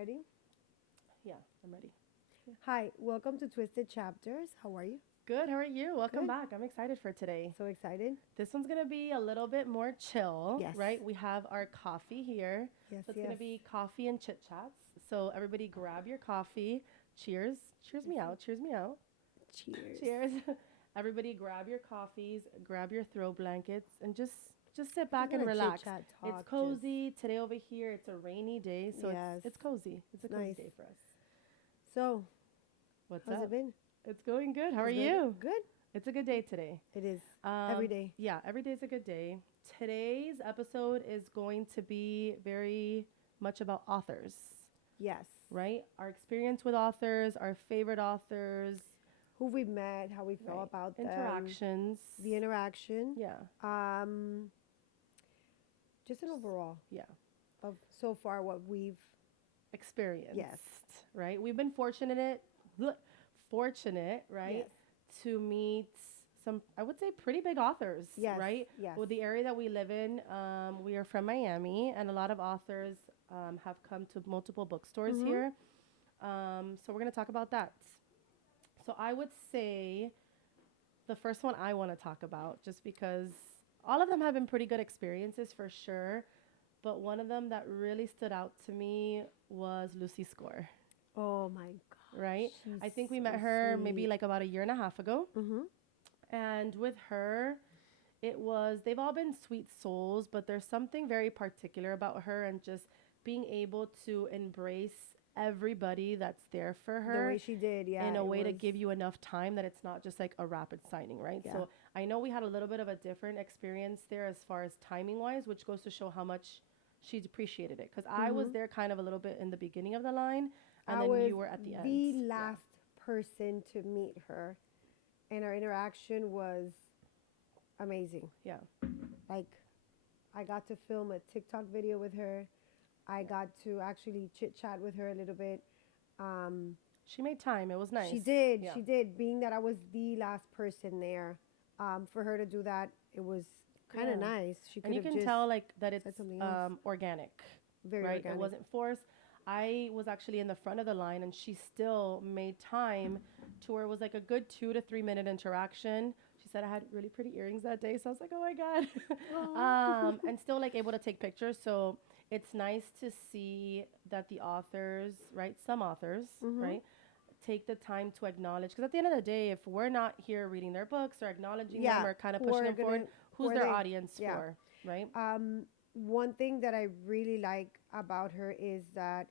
Ready? Yeah, I'm ready. Hi, welcome to Twisted Chapters. How are you? Good. How are you? Welcome Good. back. I'm excited for today. So excited. This one's gonna be a little bit more chill, Yes. right? We have our coffee here. Yes, So it's yes. gonna be coffee and chit chats. So everybody grab your coffee. Cheers. Cheers me out. Cheers me out. Cheers. Cheers. Everybody grab your coffees, grab your throw blankets, and just sit back and gonna relax. chit-chat, It's talk, cozy. Today over here, it's a rainy day, so Yes. it's cozy. It's a cozy Nice. day for us. So, What's how's up? it been? It's going good. How are It's going you? Good. It's a good day today. It is. Every day. Yeah, every day is a good day. Today's episode is going to be very much about authors, Yes. right? Our experience with authors, our favorite authors, Who we met, how we felt right? about them, Interactions. the interaction. Yeah, Um, just an overall yeah. of so far what we've. Experienced, right? We've been fortunate, right? Yes. To meet some, I would say, pretty big authors, Yes. right? Yes. With the area that we live in, we are from Miami, and a lot of authors have come to multiple bookstores Mhm. here. So we're going to talk about that. So I would say the first one I want to talk about, just because all of them have been pretty good experiences for sure, but one of them that really stood out to me was Lucy Score, Oh my God. right? She's I think we so met her maybe sweet. like about a year and a half ago. Mm-hmm. And with her, they've all been sweet souls, but there's something very particular about her and just being able to embrace everybody that's there for The her way she did, yeah. in a it way to was- give you enough time that it's not just like a rapid signing, right? Yeah. So I know we had a little bit of a different experience there as far as timing wise, which goes to show how much she appreciated it. Because I was Mhm. there kind of a little bit in the beginning of the line, and I then was you were at the end. the Yeah. last person to meet her, and our interaction was amazing. Yeah. Like, I got to film a TikTok video with her. I got to actually chit chat with her a little bit. She made time. It was nice. She did. Yeah. She did. Being that I was the last person there, for her to do that, it was kind of Yeah. nice. She could And you have can just tell like that said it's something else. organic, Very right? organic. It wasn't forced. I was actually in the front of the line, and she still made time to where it was like a good 2 to 3 minute interaction. She said I had really pretty earrings that day, so I was like, oh my god, and still like able to take pictures. So it's nice to see that the authors, right? Some authors, Mhm. right? Take the time to acknowledge, because at the end of the day, if we're not here reading their books or acknowledging Yeah, them or kind of who pushing are them forward, gonna- who who's are their they? audience Yeah. for, right? One thing that I really like about her is that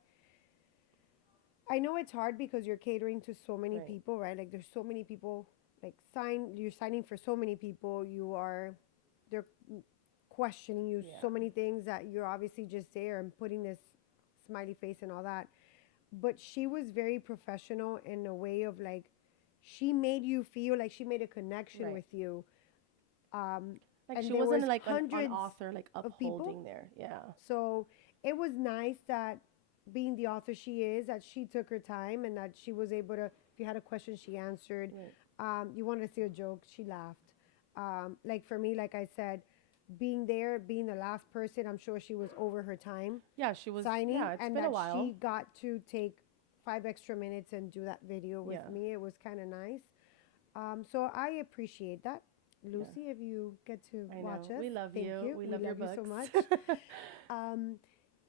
I know it's hard because you're catering to so many Right. people, right? Like there's so many people, like you're signing for so many people. They're questioning you Yeah. so many things that you're obviously just there and putting this smiley face and all that. But she was very professional in a way of like, she made you feel like she made a connection Right. with you. Like and she there wasn't was like an hundreds author like of people. upholding there. Yeah. So it was nice that being the author she is, that she took her time and that she was able to, if you had a question, she answered. Right. You wanted to see a joke, she laughed. Like for me, like I said, being there, being the last person, I'm sure she was over her time Yeah, she was signing, Yeah, it's and been that a while. she got to take 5 extra minutes and do that video with Yeah. me. It was kind of nice. So I appreciate that. Lucy, if you get to I watch know. us, We love thank you. We love your you so books. much.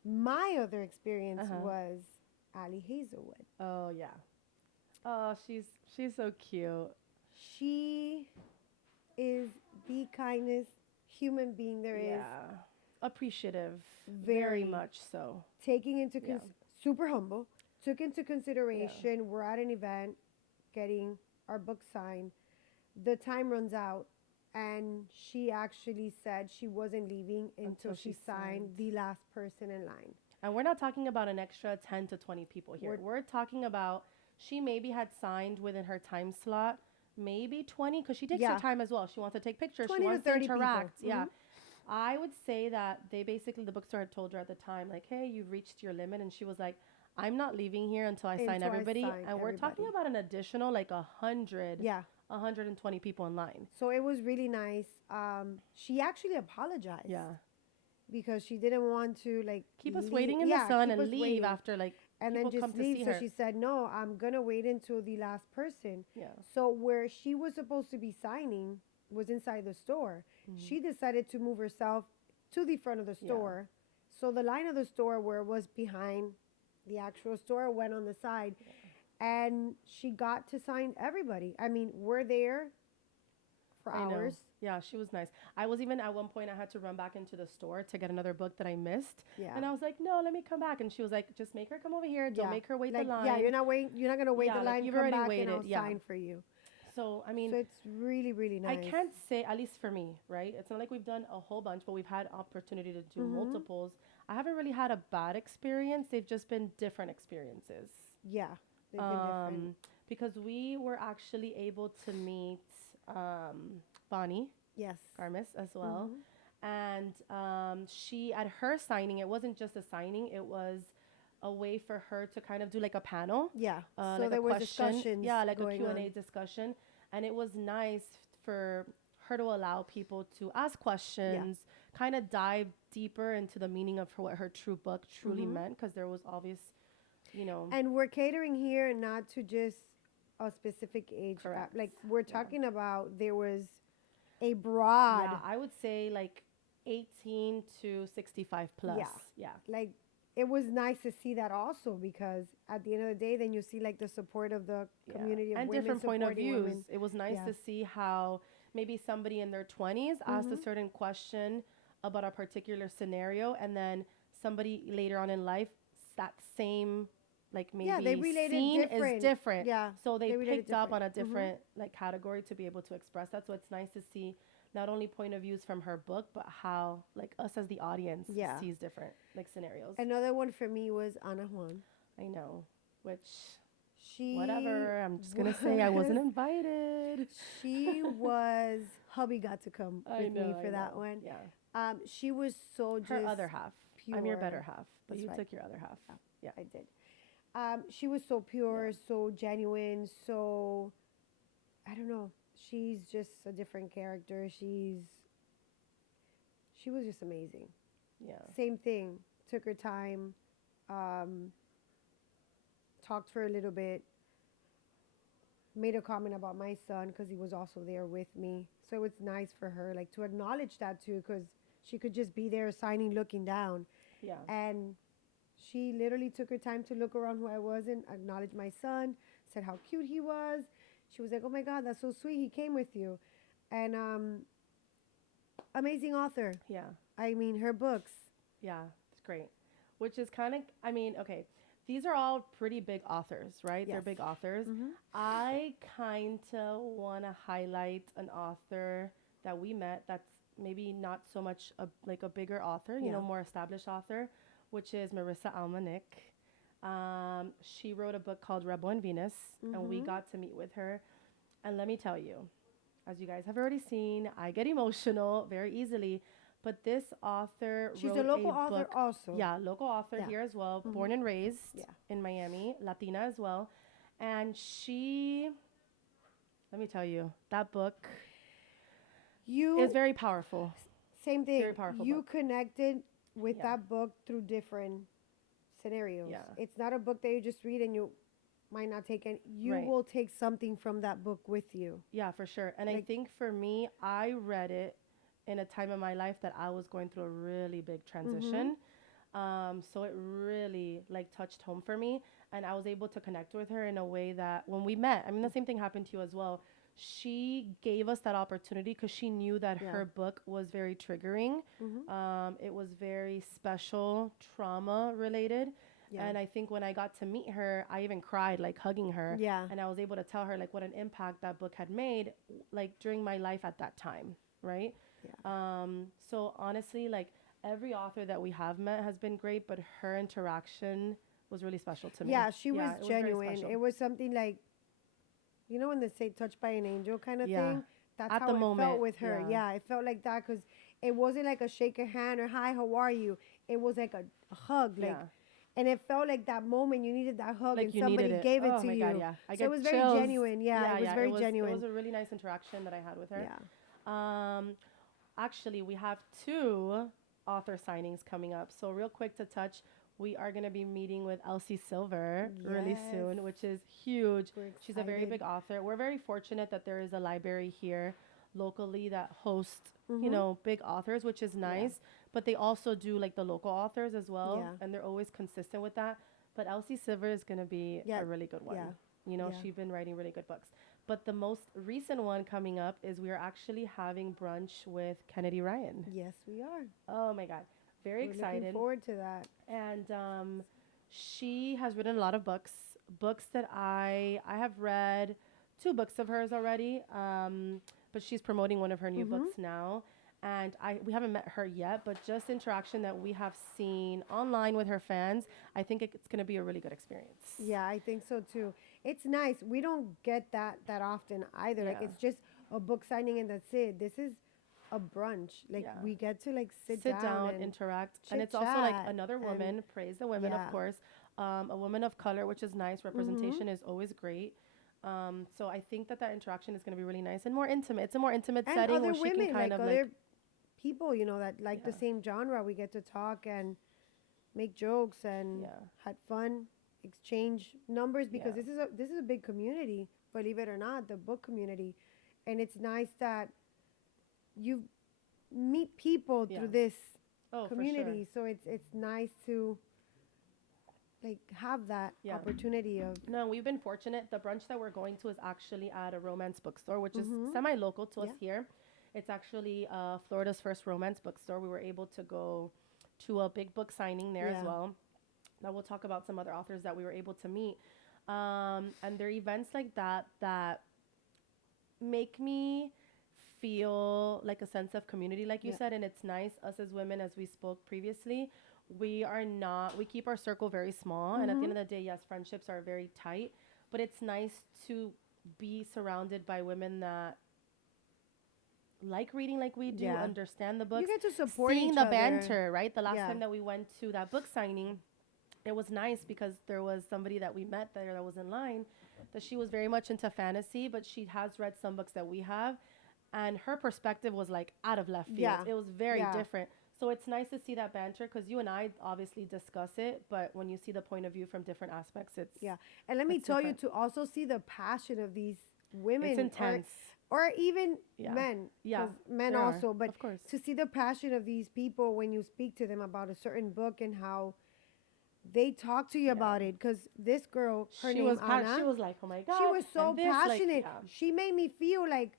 My other experience Uh-huh. was Allie Hazelwood. Oh yeah. Oh, she's so cute. She is the kindest human being there is. Yeah. Appreciative. Very. Much so. Taking into Yeah. super humble, took into consideration we're at an event getting our book signed. The time runs out, and she actually said she wasn't leaving until she signed the last person in line. And we're not talking about an extra 10 to 20 people here. We're talking about she maybe had signed within her time slot, maybe 20, because she takes Yeah. her time as well. She wants to take pictures. 20 She to wants to 30 people. interact. Yeah. Mhm. I would say that they basically, the bookstore had told her at the time, like, hey, you've reached your limit. And she was like, I'm not leaving here until I sign Until I everybody. sign And we're talking everybody. about an additional like 100, Yeah. 120 people in line. So it was really nice. She actually apologized. Yeah. Because she didn't want to like Keep us leave- waiting in yeah, the sun keep and us leave waiting. after like and People then come just to leave. see So her. she said, no, I'm going to wait until the last person. Yeah. So where she was supposed to be signing was inside the store. Mhm. She decided to move herself to the front of the Yeah. store. So the line of the store where it was behind the actual store went on the side. And she got to sign everybody. I mean, we're there for I know. hours. Yeah, she was nice. I was even at one point I had to run back into the store to get another book that I missed. Yeah. And I was like, "No, let me come back." And she was like, "Just make her come over here. Don't Yeah. make her wait Like, the line." yeah, you're not gonna wait Yeah, the like, line, you've come already back and I'll waited, yeah. sign for you. So, I mean, So it's really, really nice. I can't say, at least for me, right? It's not like we've done a whole bunch, but we've had opportunity to do multiples. I haven't really had a bad experience. They've just been different experiences. Yeah. They've been different. Because we were actually able to meet Bonnie Yes. Garmis as well. And she, at her signing, it wasn't just a signing, it was a way for her to kind of do like a panel. Yeah. So Like there a was question. discussions Yeah, like a going Q&A on. discussion. And it was nice for her to allow people to ask questions, kind of dive deeper into the meaning of what her true book truly meant, because there was obvious, you know. And we're catering here not to just a specific age gap. Correct. Like we're talking about there was a broad, Yeah, I would say like 18 to 65 plus. Yeah. Yeah. like it was nice to see that also, because at the end of the day, then you see like the support of the community of and women different point of supporting views. women. It was nice Yeah. to see how maybe somebody in their 20s asked a certain question about a particular scenario, and then somebody later on in life, that same like maybe Yeah, they related scene different. is different. Yeah, So they they related picked up on a different. different like category to be able to express that. So it's nice to see not only point of views from her book, but how like us as the audience Yeah. sees different like scenarios. Another one for me was Ana Juan. I know, which She whatever. I'm just gonna say I wasn't invited. She was. Hubby got to come with me for that one. Yeah, She was so her just other half. pure. I'm your better half, but That's you right. took your other half. Yeah. I did. She was so pure, so genuine, so I don't know. She's just a different character. She was just amazing. Yeah. Same thing. Took her time. Talked for a little bit. Made a comment about my son because he was also there with me. So it's nice for her, like, to acknowledge that too, because she could just be there signing, looking down. Yeah. And she literally took her time to look around who I was and acknowledge my son, said how cute he was. She was like, oh my God, that's so sweet. He came with you. And amazing author. Yeah. I mean, her books. Yeah. It's great. Which is kind of, I mean, okay. These are all pretty big authors, right? They're Yes. big authors. I kind of want to highlight an author that we met that's maybe not so much like a bigger author, you know, more established author, which is Marissa Almanick. She wrote a book called Rebel and Venus, and we got to meet with her. And let me tell you, as you guys have already seen, I get emotional very easily. But this author She's wrote a local a author book. also. Yeah, local author Yeah. here as well, born and raised in Miami, Latina as well. And she, let me tell you, that book is very powerful. Same thing. Very powerful You book. connected with Yeah. that book through different scenarios. Yeah. It's not a book that you just read and you might not take any. You Right. will take something from that book with you. Yeah, for sure. And I Like- think for me, I read it in a time in my life that I was going through a really big transition. So it really like touched home for me, and I was able to connect with her in a way that when we met, I mean, the same thing happened to you as well. She gave us that opportunity because she knew that her book was very triggering. It was very special, trauma related. Yeah. And I think when I got to meet her, I even cried, like hugging her. Yeah. And I was able to tell her like what an impact that book had made, like during my life at that time, right? So honestly, like every author that we have met has been great, but her interaction was really special to me. Yeah, she was it very genuine. special. It was something like, you know, when they say touched by an angel kind of Yeah. thing? That's At how the it moment, felt with her. yeah. Yeah, it felt like that because it wasn't like a shake a hand or hi, how are you? It was like a hug. Like, Yeah. and it felt like that moment you needed that hug Like and you somebody needed it. gave it Oh to my you. God, yeah. I So get it was very chills. genuine. Yeah, it was very genuine. It was a really nice interaction that I had with her. Yeah. Actually, we have 2 author signings coming up. So real quick to touch, we are going to be meeting with Elsie Silver really Yes. soon, which is huge. We're She's a very big excited. author. We're very fortunate that there is a library here locally that hosts, Mm-hmm. big authors, which is Yeah. nice. But they also do like the local authors as well, Yeah. and they're always consistent with that. But Elsie Silver is going to be Yeah. a really good one. Yeah. Yeah. She's been writing really good books. But the most recent one coming up is we are actually having brunch with Kennedy Ryan. Yes, we are. Oh my God. Very We're looking excited. forward to that. And she has written a lot of books that I have read two books of hers already. But she's promoting one of her new Mm-hmm. books now. And we haven't met her yet, but just interaction that we have seen online with her fans, I think it's going to be a really good experience. Yeah, I think so too. It's nice. We don't get that often either. Like Yeah. it's just a book signing and that's it. This is a brunch. Like Yeah. we get to like sit Sit down, and interact, and it's also like chit-chat another and woman. Praise the women, yeah. of course. A woman of color, which is nice. Representation is always great. So I think that interaction is going to be really nice and more intimate. It's a more intimate and setting other where she women, can kind like of other like people, that like the yeah, same genre. We get to talk and make jokes and yeah, had fun, exchange numbers because yeah, this is a big community, believe it or not, the book community. And it's nice that you meet people yeah. through this Oh, for sure. community. So it's nice to like have that Yeah. opportunity of No, we've been fortunate. The brunch that we're going to is actually at a romance bookstore, which is Mhm. semi-local to us Yeah. here. It's actually Florida's first romance bookstore. We were able to go to a big book signing there as yeah. well. Now we'll talk about some other authors that we were able to meet. And there are events like that make me feel like a sense of community, like you Yeah. said. And it's nice, us as women, as we spoke previously, we keep our circle very small. And at the Mhm. end of the day, yes, friendships are very tight, but it's nice to be surrounded by women that like reading like we do, Yeah. understand the You books, get to support seeing each the other. banter, right? The last Yeah. time that we went to that book signing, it was nice because there was somebody that we met there that was in line that she was very much into fantasy, but she has read some books that we have, and her perspective was like out of left field. Yeah. It was very Yeah. different. So it's nice to see that banter because you and I obviously discuss it, but when you see the point of view from different aspects, Yeah. And let me it's tell different. you to also see the passion of these women It's intense. or even Yeah. men. Yeah, 'Cause men there are, also, but of course. to see the passion of these people when you speak to them about a certain book and how they talk to you Yeah. about it. Because this girl, her She name was Anna, she was like, oh my god, she was so and this, like, passionate. yeah. She made me feel like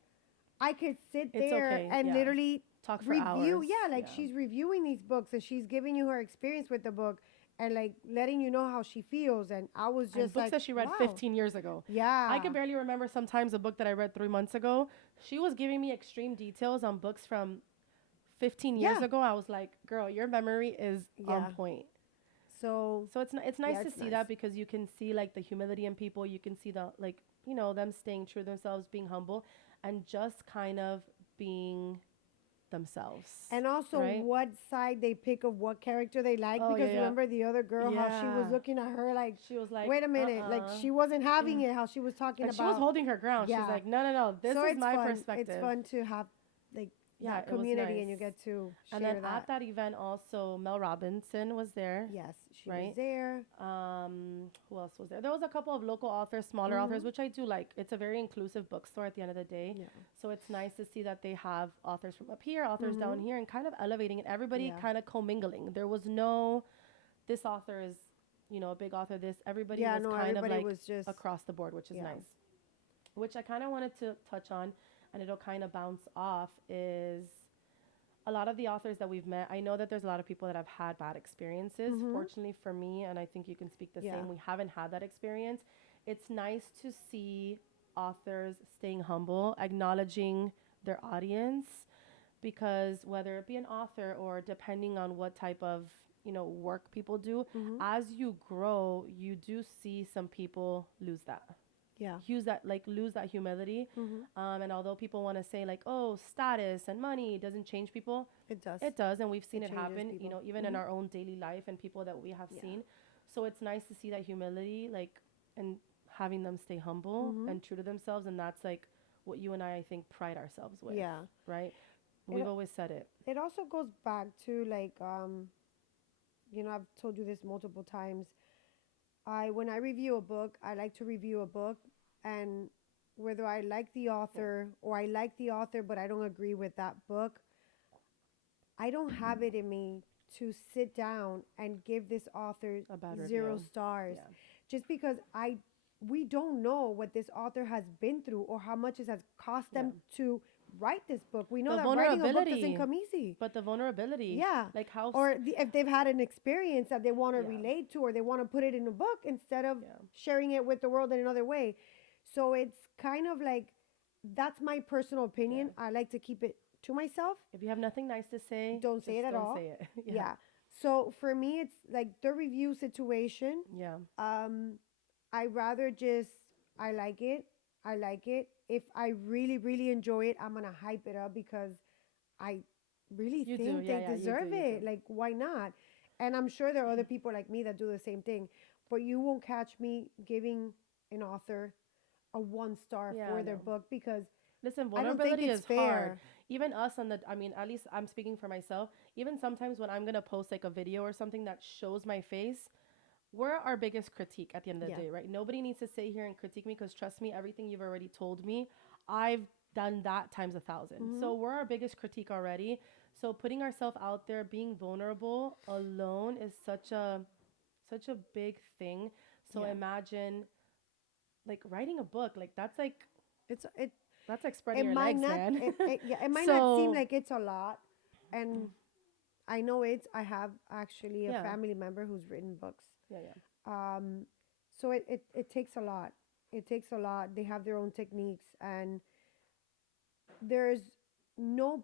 I could sit It's there okay, and yeah. literally Talk for review. hours. Yeah, like she's reviewing these books and she's giving you her experience with the book and like letting you know how she feels. And I was And just books like, that she read wow. 15 years ago. Yeah. I can barely remember sometimes a book that I read 3 months ago. She was giving me extreme details on books from 15 years Yeah. ago. I was like, girl, your memory is Yeah. on point. So So it's nice Yeah, to it's see nice. that because you can see like the humility in people. You can see the like, them staying true to themselves, being humble, and just kind of being themselves. and also right? what side they pick of what character they like Oh, because yeah, yeah. remember the other girl how she was Yeah. looking at her like She was like, wait a minute like she wasn't having Yeah. it how she was talking And about she was holding her ground. Yeah. She's like, no, this so is it's my fun. perspective. It's fun to have like Yeah, that it was community and you nice. get to And share then that. at that event also, Mel Robinson was there. Yes, she was right? there. Who else was there? There was a couple of local authors, smaller authors, which I do like. It's a very inclusive bookstore at the end of the day. Yeah. So it's nice to see that they have authors from up here, authors down here, and kind of elevating it. Everybody Yeah. kind of commingling. There was no, this author is, a big author. Everybody Yeah, was no, kind of everybody like was just across the board, which is Yeah. nice. Which I kind of wanted to touch on, and it'll kind of bounce off, is a lot of the authors that we've met. I know that there's a lot of people that have had bad experiences. Fortunately for me, and I think you can speak the Yeah. same, we haven't had that experience. It's nice to see authors staying humble, acknowledging their audience, because whether it be an author or depending on what type of work people do, as you grow, you do see some people lose that. Yeah. Lose that humility. And although people want to say like, oh, status and money doesn't change people, It does. it does, and we've seen It it changes happen, people. even in our own daily life and people that we have Yeah. seen. So it's nice to see that humility, and having them stay humble and true to themselves, and that's like what you and I think pride ourselves with. Yeah. Right. We've always said it. It also goes back to like I've told you this multiple times. When I review a book, I like to review a book, and whether I like the author or I like the author but I don't agree with that book, I don't have it in me to sit down and give this author A bad zero review. stars Yeah. just because I we don't know what this author has been through or how much it has cost Yeah. them to write this book. We know The that writing a book doesn't vulnerability. come easy. But the vulnerability, Yeah. like how, Or if they've had an experience that they want to yeah, relate to or they want to put it in a book instead of yeah, sharing it with the world in another way. So it's kind of like that's my personal yeah. opinion. I like to keep it to myself. If you have nothing nice to say, Don't say just it at don't all. say it. Yeah, Yeah. So for me, it's like the review situation. yeah. Um, I rather just, I like it. I like it. If I really, really enjoy it, I'm going to hype it up because I really You do, think yeah, they yeah. You do, deserve you do. it. Like, why not? And I'm sure there are other people like me that do the same thing. But you won't catch me giving an author a 1 star Yeah, for their no. book because Listen, I don't think vulnerability it's is hard. fair. Even us on the, I mean, at least I'm speaking for myself. Even sometimes when I'm gonna post like a video or something that shows my face, we're our biggest critique at the end of the Yeah. day, right? Nobody needs to sit here and critique me because trust me, everything you've already told me, I've done that times 1,000. Mm-hmm. So we're our biggest critique already. So putting ourselves out there, being vulnerable alone is such a big thing. So Yeah. imagine like writing a book, like It's it that's like spreading it your might legs, not man. it might not seem So like it's a lot, and I have actually a yeah, family member who's written books. yeah, yeah, um so it takes a lot. It takes a lot. They have their own techniques, and there's no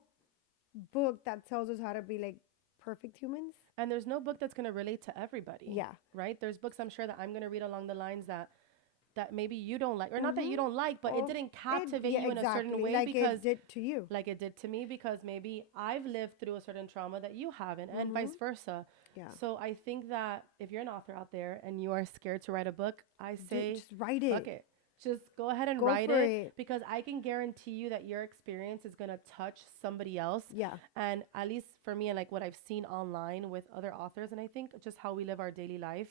book that tells us how to be like perfect humans. and there's no book that's going to relate to everybody, Yeah. right? There's books I'm sure that I'm going to read along the lines that maybe you don't like, or not that Mm-hmm. you don't like, but it Oh, didn't it captivate yeah, you in a certain exactly way like because it did to you. like it did to me, because maybe I've lived through a certain trauma that you haven't, and Mm-hmm. vice versa. Yeah. So I think that if you're an author out there and you are scared to write a book, I say Just write fuck it. it. Just go ahead and Go write for it, it. because I can guarantee you that your experience is going to touch somebody else. Yeah. And at least for me, and like what I've seen online with other authors, and I think just how we live our daily life,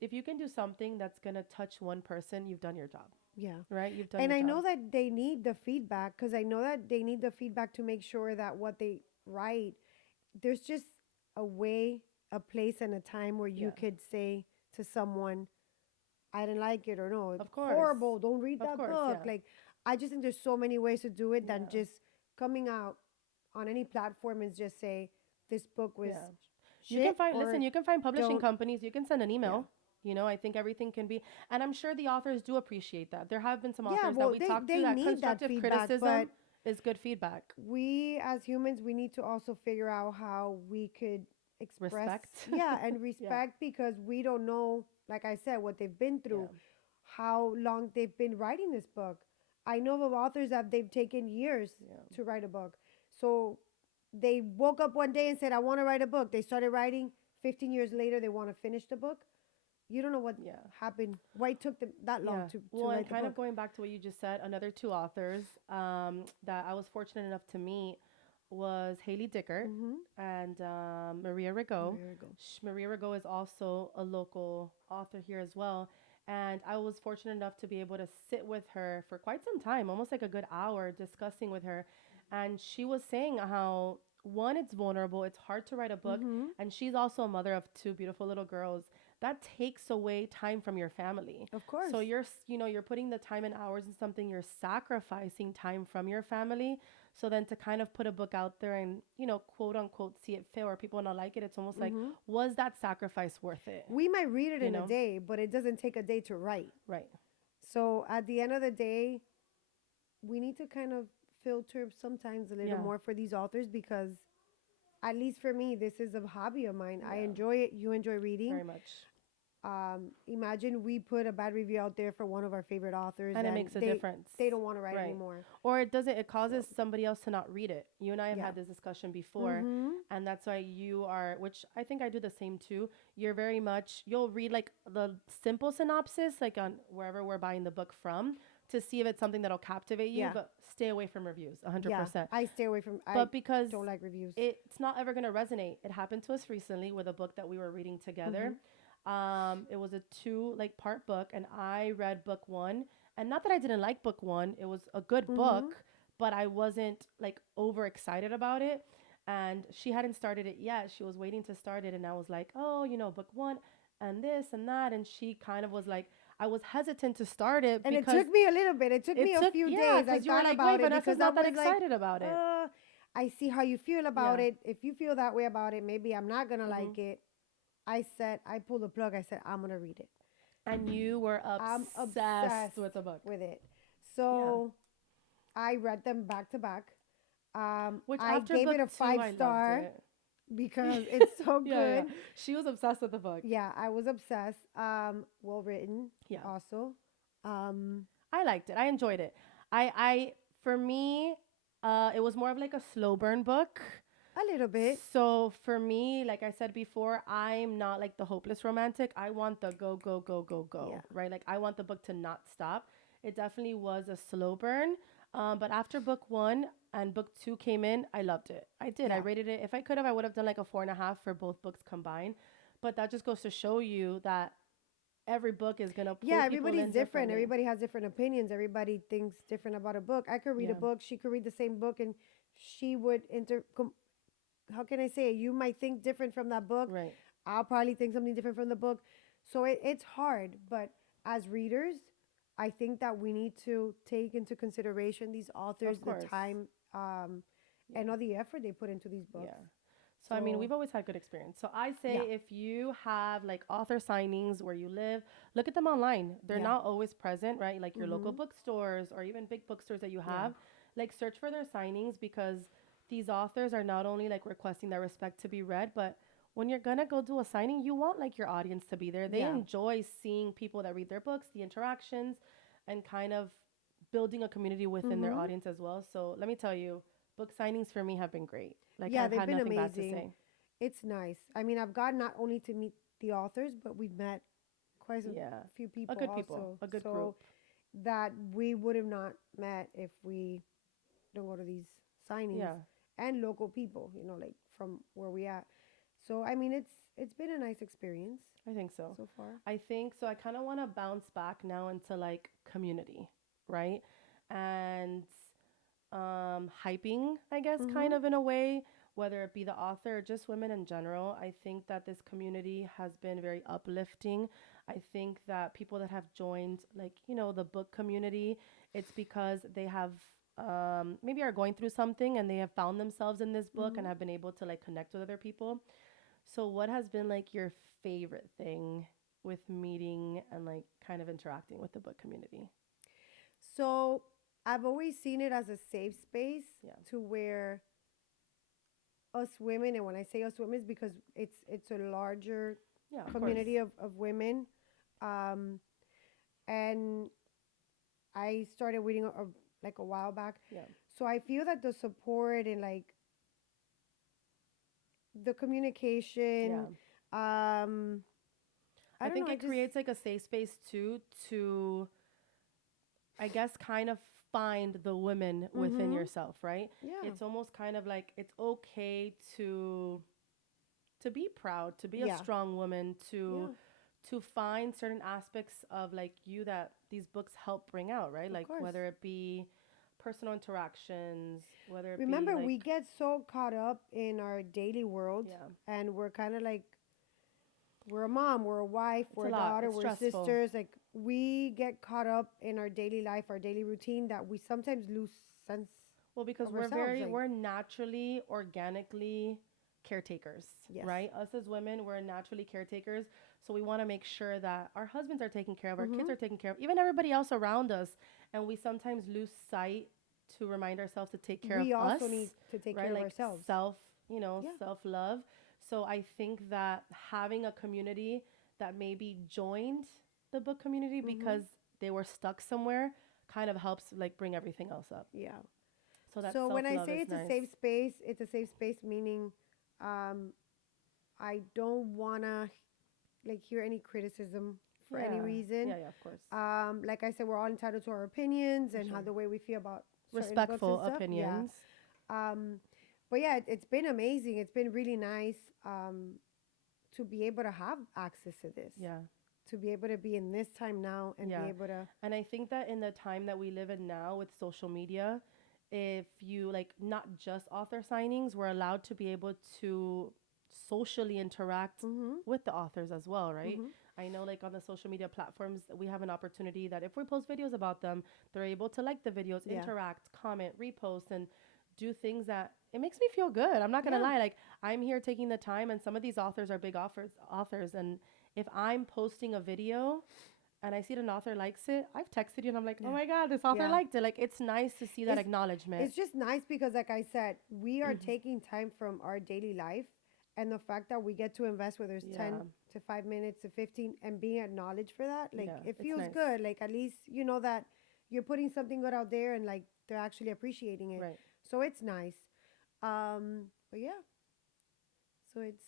if you can do something that's going to touch one person, you've done your job, Yeah. right? You've done And your I job. know that they need the feedback because I know that they need the feedback to make sure that what they write, there's just a way, a place, and a time where you Yeah. could say to someone, I didn't like it, or no, it's Of course. horrible, don't read Of that course, book. yeah. Like, I just think there's so many ways to do it than Yeah. just coming out on any platform and just say, this book was Yeah. You can shit, find, or listen, you can find publishing don't. companies, you can send an Yeah. email. You know, I think everything can be, and I'm sure the authors do appreciate that. There have been some Yeah, authors that well, we talked to they that need that constructive feedback, but criticism is good feedback. we as humans, we need to also figure out how we could express, Respect. yeah, and Yeah. respect because we don't know, like I said, what they've been Yeah. through, how long they've been writing this book. I know of authors that they've taken years Yeah. to write a book. So they woke up one day and said, I want to write a book. They started writing. 15 years later, they want to finish the book. You don't know what Yeah. happened, why it took them that long Yeah. to Well, and write the kind of book. going back to what you just said, another two authors that I was fortunate enough to meet was Haley Dickert Mm-hmm. and Maria Rigaud. There you go. Maria Rigaud is also a local author here as well. And I was fortunate enough to be able to sit with her for quite some time, almost like a good hour, discussing with her. And she was saying how, one, it's vulnerable, it's hard to write a book. Mm-hmm. And she's also a mother of two beautiful little girls. That takes away time from your family. Of course. So you're putting the time and hours in something, you're sacrificing time from your family. So then to kind of put a book out there and, quote unquote, see it fail or people not like it, it's almost like, Mm-hmm. was that sacrifice worth it? We might read it You in a know? day, but it doesn't take a day to write. Right. So at the end of the day, we need to kind of filter sometimes a little Yeah. more for these authors because, at least for me, this is a hobby of mine. I Yeah. enjoy it. You enjoy reading. Very much. Imagine we put a bad review out there for one of our favorite authors, And it makes a difference. they don't want to write Right. anymore. Or it causes somebody else to not read it. You and I have Yeah. had this discussion before. Mm-hmm. And that's why you are, which I think I do the same too. You're very much, you'll read like the simple synopsis, like on wherever we're buying the book from, to see if it's something that'll captivate you, Yeah. but stay away from reviews, Yeah. 100%. I stay away from. I But because don't like reviews. it's not ever going to resonate. It happened to us recently with a book that we were reading together. It was a two like part book, and I read book one. And not that I didn't like book one, it was a good book, but I wasn't like overexcited about it. And she hadn't started it yet. She was waiting to start it, and I was like, oh, book one, and this and that. And she kind of was like, I was hesitant to start it And it because took me a little bit. It took me a few yeah, days. I because you were thought like, about wait, it Vanessa's because I not that was like, excited about it. I see how you feel about Yeah. it. If you feel that way about it, maybe I'm not gonna like it. I pulled the plug. I said, I'm gonna read it. And you were I'm obsessed with the book. with it. So I read them back to back. Which I after gave book it a two, I loved 5 star it. because it's so Yeah, yeah. good. She was obsessed with the book. Yeah, I was obsessed. Well written. Yeah. Also. I liked it. I enjoyed it. For me, it was more of like a slow burn book. A little bit. So for me, like I said before, I'm not like the hopeless romantic. I want the go, go, go, go, go, Yeah. right? Like I want the book to not stop. It definitely was a slow burn. But after book one and book two came in, I loved it. I did. I Yeah. rated it. If I could have, I would have done like a 4.5 for both books combined. But that just goes to show you that every book is gonna pull Yeah, people everybody's in different. differently. Everybody has different opinions. Everybody thinks different about a book. I could read a Yeah. book. She could read the same book, and she would how can I say it? You might think different from that book. Right. I'll probably think something different from the book. So it's hard. But as readers, I think that we need to take into consideration these authors, the course. time, and all the effort they put into these books. Yeah. So, I mean, So- we've always had good experience. So I say Yeah. if you have like author signings where you live, look at them online. They're Yeah. not always present, right? Like your local bookstores or even big bookstores that you have. Like search for their signings because these authors are not only like requesting that respect to be read, but when you're gonna go do a signing, you want like your audience to be there. They Yeah. enjoy seeing people that read their books, the interactions, and kind of building a community within their audience as well. So let me tell you, book signings for me have been great. Like Yeah, I've they've had been nothing bad to amazing. say. It's nice. I mean, I've gotten not only to meet the authors, but we've met quite Yeah. few people. A good also. people. A good so group. that we would have not met if we don't go to these signings. Yeah. And local people, like from where we at. So I mean, it's been a nice experience I think so. so far. I think so. I kind of want to bounce back now into like community, right? And hyping, I guess, kind of in a way, whether it be the author or just women in general. I think that this community has been very uplifting. I think that people that have joined, like, the book community, it's because they have maybe are going through something and they have found themselves in this book and have been able to like connect with other people. So, what has been like your favorite thing with meeting and like kind of interacting with the book community? So I've always seen it as a safe space Yeah. to where us women, and when I say us women, it's because it's a larger Yeah, of community course. of women. And I started reading like a while back. Yeah. So I feel that the support and like the communication, I don't think know, it creates like a safe space too to, I guess, kind of find the women within yourself, right? Yeah. It's almost kind of like it's okay to be proud, to be Yeah. a strong woman, Yeah. to find certain aspects of like you that these books help bring out, right? Like course. whether it be personal interactions, whether it Remember, be like, we get so caught up in our daily world, Yeah. and we're kind of like, we're a mom, we're a wife, we're a lot. daughter, It's we're stressful. sisters. Like, we get caught up in our daily life, our daily routine, that we sometimes lose sense. well, because of we're ourselves, like- we're naturally organically caretakers, Yes. right? Us as women, we're naturally caretakers. So we want to make sure that our husbands are taken care of, our kids are taken care of, even everybody else around us. And we sometimes lose sight to remind ourselves to take care We of also us, need to take right? care of Like ourselves. Yeah. self-love. So I think that having a community that maybe joined the book community because they were stuck somewhere kind of helps like bring everything else up. Yeah. So that So when I self-love say is it's nice. a safe space, it's a safe space meaning I don't want to like hear any criticism for any reason. Yeah, yeah, of course. Like I said, we're all entitled to our opinions For and how sure. the way we feel about certain books and Respectful stuff. Yeah. opinions. Um, but yeah, it's been amazing. It's been really nice to be able to have access to this, Yeah. to be able to be in this time now and Yeah. be able to. And I think that in the time that we live in now with social media, if you like not just author signings, we're allowed to be able to socially interact Mm-hmm. with the authors as well, right? Mm-hmm. I know like on the social media platforms, we have an opportunity that if we post videos about them, they're able to like the videos, Yeah. interact, comment, repost, and do things that it makes me feel good. I'm not gonna Yeah. lie. Like I'm here taking the time, and some of these authors are big authors, and if I'm posting a video and I see an author likes it, I've texted you and I'm like, oh Yeah. my God, this author Yeah. liked it. Like, it's nice to see that It's acknowledgement. it's just nice because, like I said, we are Mhm. taking time from our daily life, and the fact that we get to invest, whether it's Yeah. 10 to 5 minutes to 15, and being acknowledged for that, like Yeah, it it's feels nice. good. Like at least you know that you're putting something good out there, and like they're actually appreciating it. Right. So it's nice. But yeah, so it's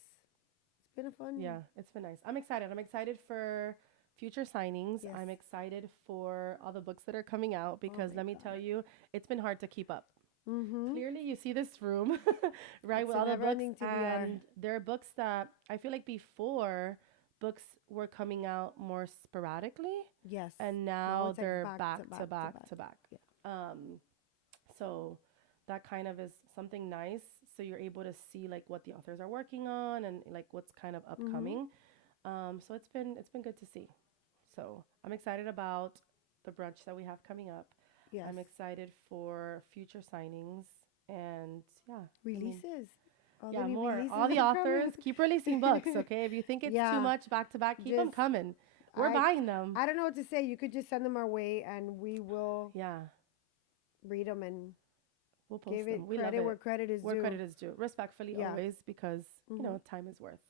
been a fun. Yeah, it's been nice. I'm excited. I'm excited for future signings. Yes. I'm excited for all the books that are coming out because my let me God. tell you, it's been hard to keep up. Mm-hmm. Clearly, you see this room, right, It's with a all the books. never-ending TBR. And there are books that I feel like before books were coming out more sporadically. Yes. And Now now it's like they're back back to to back to back back. to back. Yeah. So that kind of is something nice. So you're able to see like what the authors are working on and like what's kind of upcoming. So it's been good to see. So I'm excited about the brunch that we have coming up. Yes. I'm excited for future signings and yeah, Releases. All the yeah, new more. releases All the are authors coming. keep releasing books, okay? If you think it's Yeah. too much back to back, keep them Just- coming. We're I- buying them. I don't know what to say. You could just send them our way, and we will Yeah, read them and we'll post give them. it We love credit it. where credit is Where due. credit is due, respectfully Yeah. always, because you know Mhm. time is worth.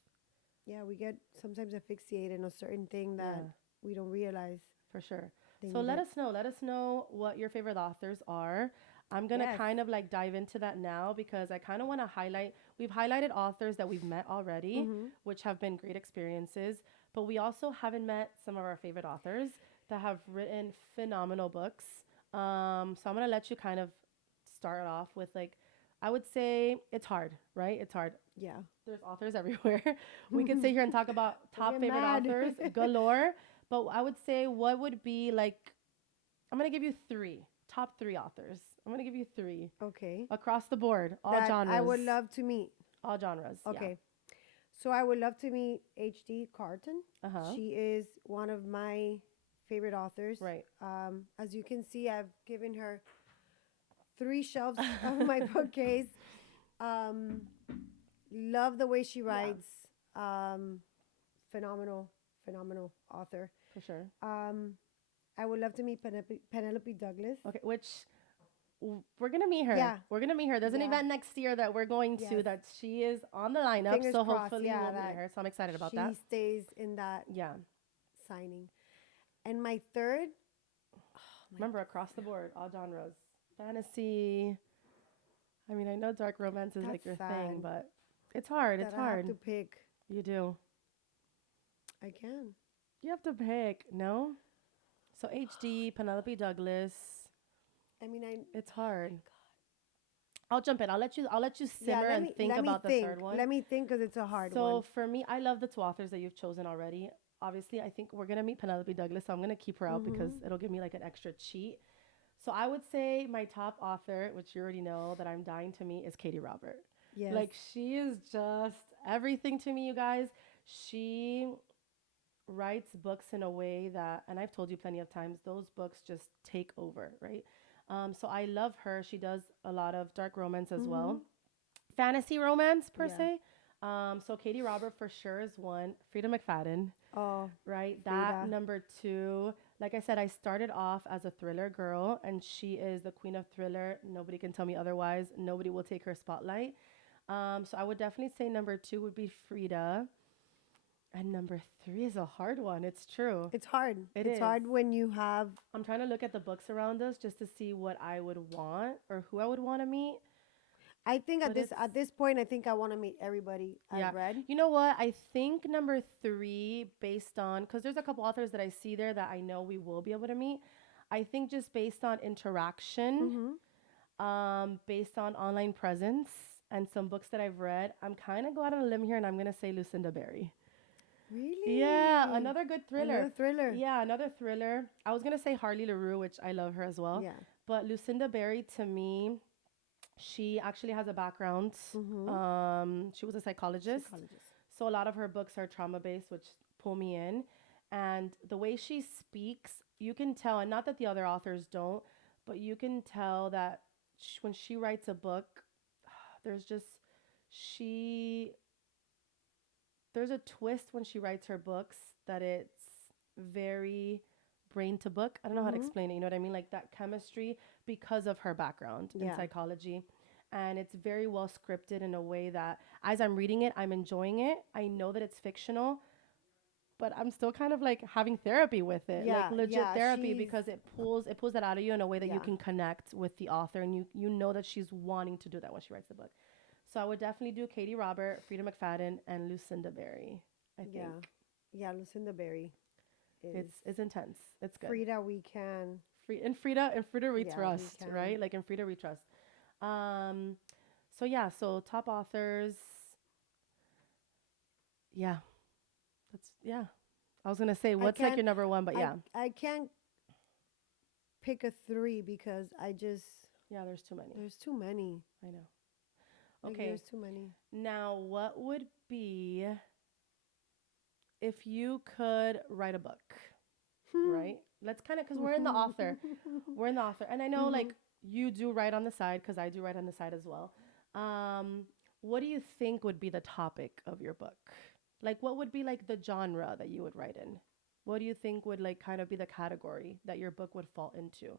Yeah, we get sometimes asphyxiated in a certain thing that Yeah, we don't realize. for sure. they So need let it. us know. Let us know what your favorite authors are. I'm gonna Yes. kind of like dive into that now because I kind of want to highlight. We've highlighted authors that we've met already, Mhm. which have been great experiences. But we also haven't met some of our favorite authors that have written phenomenal books. So I'm gonna let you kind of start off with like, I would say it's hard, right? It's hard. Yeah. There's authors everywhere. We could sit here and talk about top get favorite mad. authors galore. But I would say what would be like, I'm going to give you top three authors. I'm going to give you three Okay. across the board, all That genres. I would love to meet. all genres. Okay. So I would love to meet H.D. Carton. Yeah. Uh-huh. She is one of my favorite authors. Right. As you can see, I've given her 3 shelves of my bookcase. Love the way she writes. Phenomenal, phenomenal author. For sure. I would love to meet Penelope Douglas. Okay, which we're going to meet her. Yeah. We're going to meet her. There's an Yeah. event next year that we're going to Yes. that she is on the lineup. Fingers so crossed, hopefully yeah, we'll that meet her. So I'm excited about she that. stays in that Yeah. signing. And my third, Remember, across the board, all genres. Fantasy. I mean, I know dark romance is like That's your thing, sad. but it's hard. It's that I have hard. to pick, You do. I can. You have to pick. No? So HD, Penelope Douglas. I mean, It's hard. I'll jump in. I'll let you simmer let and me, think let me about the think. third one. Let me think because it's a hard So one. for me, I love the 2 authors that you've chosen already. Obviously, I think we're gonna meet Penelope Douglas, so I'm gonna keep her out because it'll give me like an extra cheat. So I would say my top author, which you already know that I'm dying to meet, is Katie Robert. Yes. Like she is just everything to me, you guys. She writes books in a way that, and I've told you plenty of times, those books just take over, right? So I love her. She does a lot of dark romance as well, fantasy romance per Yeah. se. So Katie Robert for sure is one. Frida McFadden, Oh, right? Frida. That number 2. Like I said, I started off as a thriller girl, and she is the queen of thriller. Nobody can tell me otherwise. Nobody will take her spotlight. So I would definitely say number 2 would be Frida. And number 3 is a hard one. It's true. it's hard. It It's hard is. when you have. I'm trying to look at the books around us just to see what I would want or who I would want to meet. I think But it's at this point, I think I want to meet everybody yeah. I've read. You know what? I think number three, based on because there's a couple authors that I see there that I know we will be able to meet. I think just based on interaction, Mm-hmm. based on online presence and some books that I've read, I'm kind of going on a limb here, and I'm gonna say Lucinda Berry. Yeah, Really? another good thriller. Another thriller. Yeah, another thriller. I was gonna say Harley LaRue, which I love her as well, Yeah. but Lucinda Berry to me, she actually has a background. Mm-hmm. She was a psychologist, Psychologist. so a lot of her books are trauma based, which pull me in. And the way she speaks, you can tell, and not that the other authors don't, but you can tell that when she writes a book, there's just she there's a twist when she writes her books that it's very brain to book. I don't know how to Mm-hmm. explain it. You know what I mean? Like that chemistry because of her background in Yeah. psychology. And it's very well scripted in a way that as I'm reading it, I'm enjoying it. I know that it's fictional, but I'm still kind of like having therapy with it, like Yeah. legit Yeah. therapy She's. because it pulls that out of you in a way that you Yeah. can connect with the author and you know that she's wanting to do that when she writes the book. So I would definitely do Katie Robert, Frida McFadden, and Lucinda Berry. I think Yeah. Yeah. Lucinda Berry is. it's intense. It's good. Frida, we can. Frida we Yeah, we trust, can. right? Like in Frida we trust. Um, so yeah, so top authors. Yeah, that's yeah. I was gonna say I what's like can't. your number one, but yeah, I can't pick a three because I just yeah. There's too many. there's too many. I know. Like, Okay, there's too many. now what would be if you could write a book, right? Let's kind of because we're in the author, we're in the author, and I know Mhm. like you do write on the side because I do write on the side as well. What do you think would be the topic of your book? Like, what would be like the genre that you would write in? What do you think would like kind of be the category that your book would fall into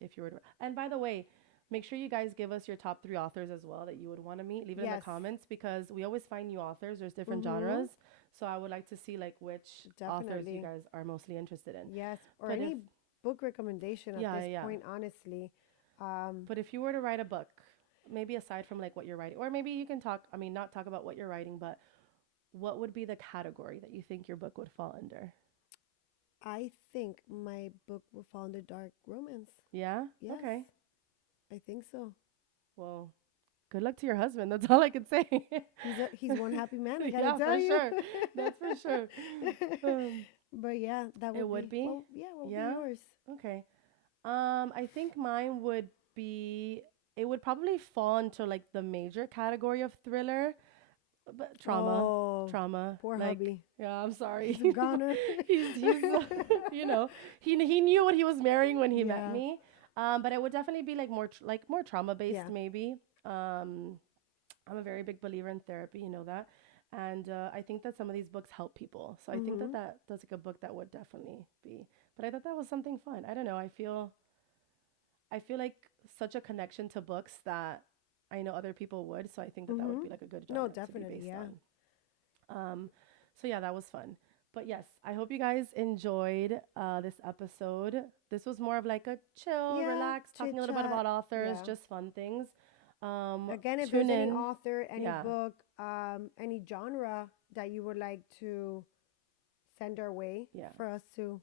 if you were to? And by the way, make sure you guys give us your top three authors as well that you would want to meet. Leave it in the Yes. comments because we always find new authors. There's different Mhm. genres, so I would like to see like which authors you Definitely. guys are mostly interested in. Yes, or But any if book recommendation at yeah, this yeah. point, honestly. But if you were to write a book, maybe aside from like what you're writing, or maybe you can talk, I mean, not talk about what you're writing, but what would be the category that you think your book would fall under? I think my book will fall under dark romance. Yeah? Yes, Okay. I think so. Well, good luck to your husband. That's all I can say. He's one happy man. I gotta Yeah, tell for you. sure. That's for sure. Um, But yeah, that it would be? Well, yeah, what would Yeah? be yours? Okay. I think mine would be, it would probably fall into like the major category of thriller, but trauma. Oh, Trauma. poor Like, hubby. yeah, I'm sorry. He's a goner. he's you know, he knew what he was marrying when he met Yeah. me. But it would definitely be like more trauma based Yeah. maybe. I'm a very big believer in therapy, you know that. And I think that some of these books help people. So I think that Mhm. that's like a book that would definitely be. But I thought that was something fun. I don't know. I feel like such a connection to books that I know other people would. So I think that that would Mhm. be like a good No, genre to be definitely, based yeah. on. So yeah, that was fun. But yes, I hope you guys enjoyed this episode. This was more of like a chill, Yeah, relax, talking a little bit chit-chat. about authors, Yeah. just fun things. Again, if Tune there's any in. author, any Yeah. book, any genre that you would like to send our way Yeah. for us to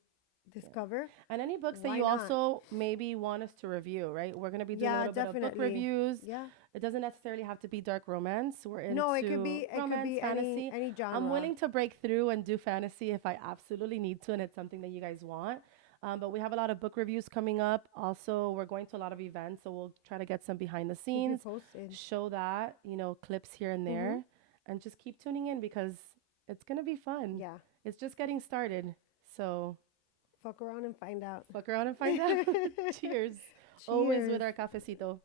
discover. And any books that Why you not? also maybe want us to review, right? We're gonna be doing a Yeah, little bit of book definitely. reviews. Yeah. It doesn't necessarily have to be dark romance. We're into No, it could be romance, fantasy. any genre. I'm willing to break through and do fantasy if I absolutely need to, and it's something that you guys want. But we have a lot of book reviews coming up. Also, we're going to a lot of events, so we'll try to get some behind the Keep you scenes, posted. show that, clips here and there, and just keep tuning in because it's gonna be fun. Yeah. It's just getting started. So Fuck around and find out. fuck around and find out. Cheers. Always with Cheers. our cafecito.